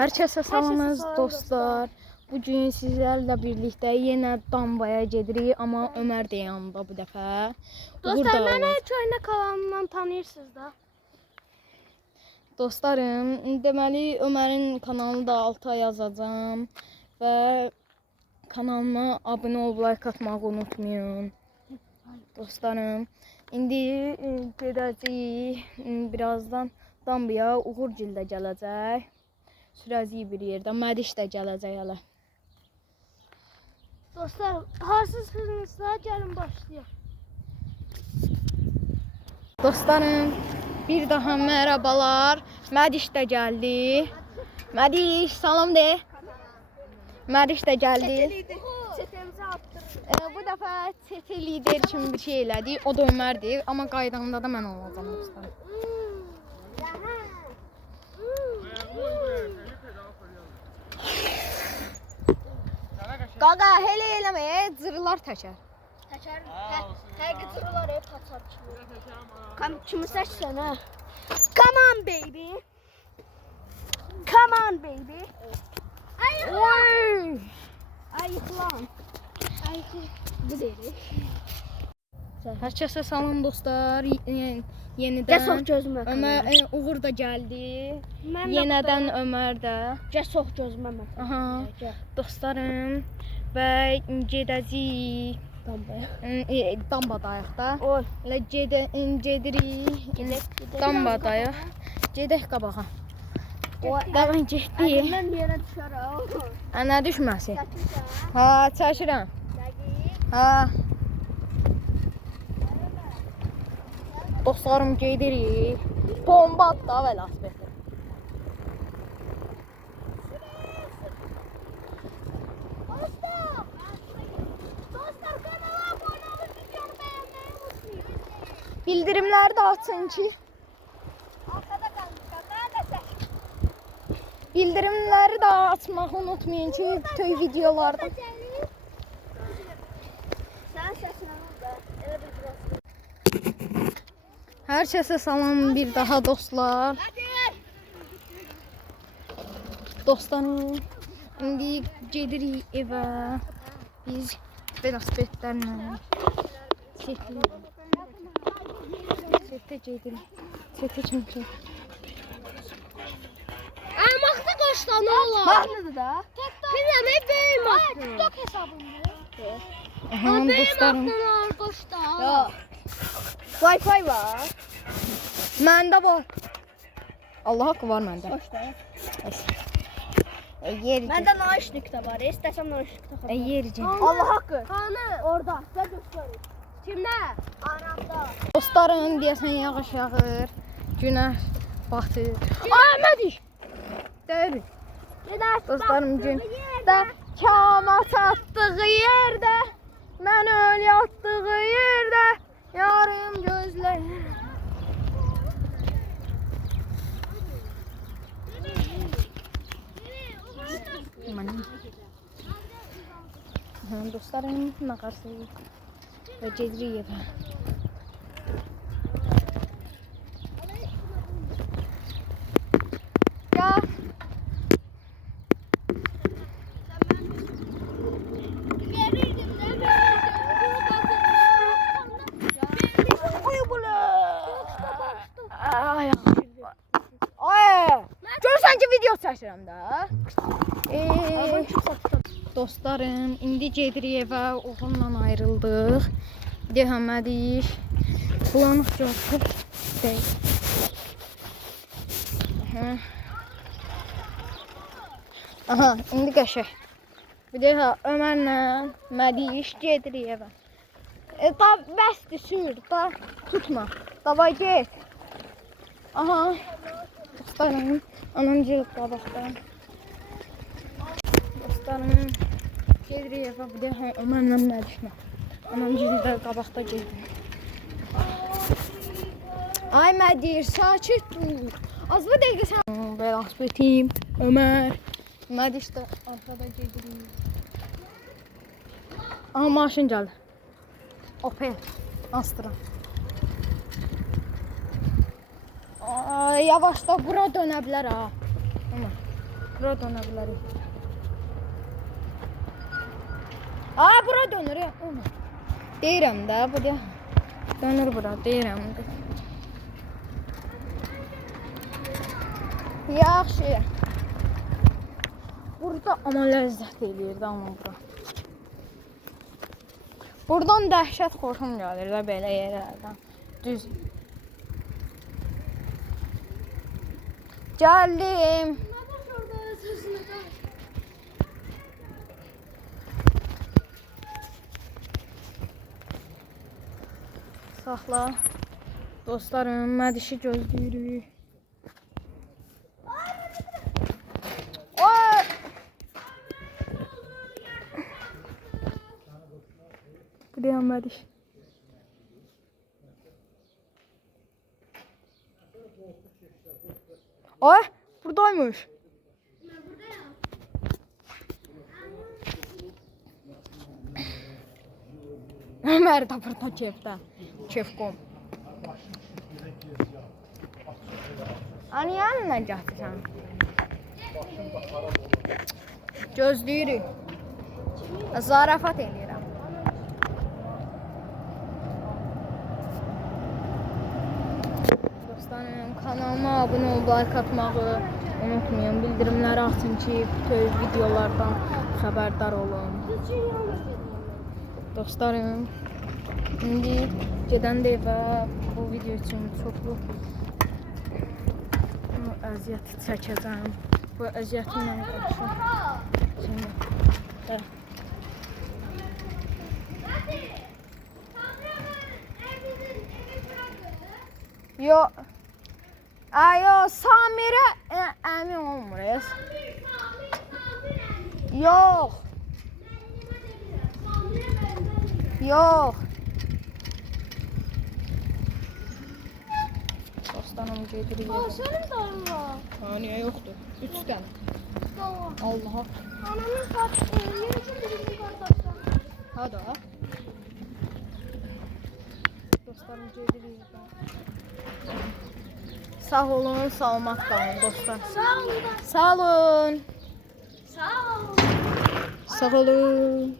Herkese salamız dostlar. Bugün sizlerle birlikte yine Dambaya gedirik ama Ömer de yanında bu defa. Dostlar, mənə köynə kanalından tanıyırsınız da. Dostlarım, deməli Ömer'in kanalını da alta yazacağım ve kanalıma abone ol, like atmayı unutmayın. Dostlarım, indi gedəcəyik birazdan Dambaya, Uğurgil də gələcək. Sürəzi bir yerdə, Mədiş də gələcək hələ. Dostlar, hazırsınızsa gəlin başlayaq. Dostlarım, bir daha merhabalar. Mədiş də gəldi. Mədiş, salam de. Mədiş də gəldi. Çetemizi attırırıq. Bu dəfə çete lider kimi bir şey elədi. O da Ömərdir, amma qaydamda da mən olacağım dostlarım. Qaqa, hele eləməyə cırılar təkər. Təkər, həqiqi cırılar hep taçar kimi. Kimi seçsən ha? Come on baby. Come on baby. Ayıqlan. Ayıqlan. Bu deyil. Hər kəsə salam dostlar. Yenidən Cəsoq gözümə. Ömər, Uğur da gəldi. Yenədən Ömər də. Cəsoq gözümə. Aha. Dostlarım və gedəcəyik Dambadayıq da. Oy. Elə gedirik Dambadayıq. Gedək qabağa. Qaban getdik. Mən yerə düşərəm. Ana düşməsi. Ha, çəkirəm. Ha. Dostlarım gedirik. Bomba da velosipedi. Dostlar, kanala abone olun, videonu beğenmeyi unutmayın. Bildirimləri də açın ki, Arkada kalmışlar. Neredesin? bildirimləri də açmağı unutmayın ki, bütün videolarda. Sen sesini al da. Elə bir burası. Hər kəsə salam bir daha dostlar. Hadi. Dostlarım, indi gedirik evə. Biz velosipedlərlə Sete gedirik. Sete çünki. Aymakta koşta ne olur? Mahnıdır da. Bir de ne benim aklım. TikTok hesabımda. Aha, dostlarım. Benim koşta. Ya. Wi-Fi var. Məndə var. Allah haqqı var məndə. Koşta. Yerici. Bende naişlik de var. İstesem naişlik de var. Yerici. Allah hakkı. Kanı. Orada. Gel göstereyim. Kimde? Aramda. Dostlarım, deyəsən yağış yağır. Günəş batır. Ay, Mədiş. Deyir. Dostlarım, gün də kama çatdığı yerdə, mən öl yatdığı yerdə, yarım gözləyir. Dostlarım, mağarsız və gedirik evə. Gel. Görürsən ki, video çəkirəm də. Dostlarım, indi gedirik evə, oğlumla ayrıldıq. Deyəmədik. Bulanıq gördük. Aha, indi qəşək. Bir də Ömərlə Mədiş gedirik evə. Da bəsdir, sür, da tutma. Davay get. Aha. Dostlarım, anam gəlib qabaqda. Dostlarım, gedirik evə. Bir də Ömərlə Mədişlə. Anam gəlib qabaqda gedir. Ay Mədiş, sakit dur. Az bir dəqiqə sən. Velosipedim, Ömər. Mədiş də arkada gedirik. Aha, maşın gəldi. Opel, Astra. Yavaş da bura dönə bilər ha. Bura dönə bilərik. Aa, bura dönür ya. Deyirəm də, bu da. Dönür bura, deyirəm də. Yaxşı. Burada ama ləzzət eləyir də amma bura. Buradan dəhşət xoşum gəlir də belə yerlərdən. Düz. Gəldim. Saxla. Dostlarım, Mədişi gözləyirik. Oy! Buraya Mədiş. Ay, buradaymış. Ömer de burada kefte. Kefkom. Hani yanına getirsən? Gözləyirik. Zarafat eləyirəm. Dostlarım, kanalıma abunə olub, like atmağı unutmayın. Bildirimləri açın ki, bütün videolardan xəbərdar olun. Dostlarım, indi gedəndə evə bu video üçün çoxlu əziyyət çəkəcəm. Bu əziyyətimlə qarşı. Şimdi. Evet. Yo. Ayo, Samirə əmin olmuyoruz. Yox. Yox. Dostlarım gedirik. Senin dayın var. Ha, niyə yoxdur? 3 dənə. Allah'a. Anamın kardeşi, birinci kardeşler. Hadi ha. Dostlarım gedirik. Sağ olun, salamat qalın dostlar. Sağ olun. Sağ olun. Sağ olun. Sağ olun.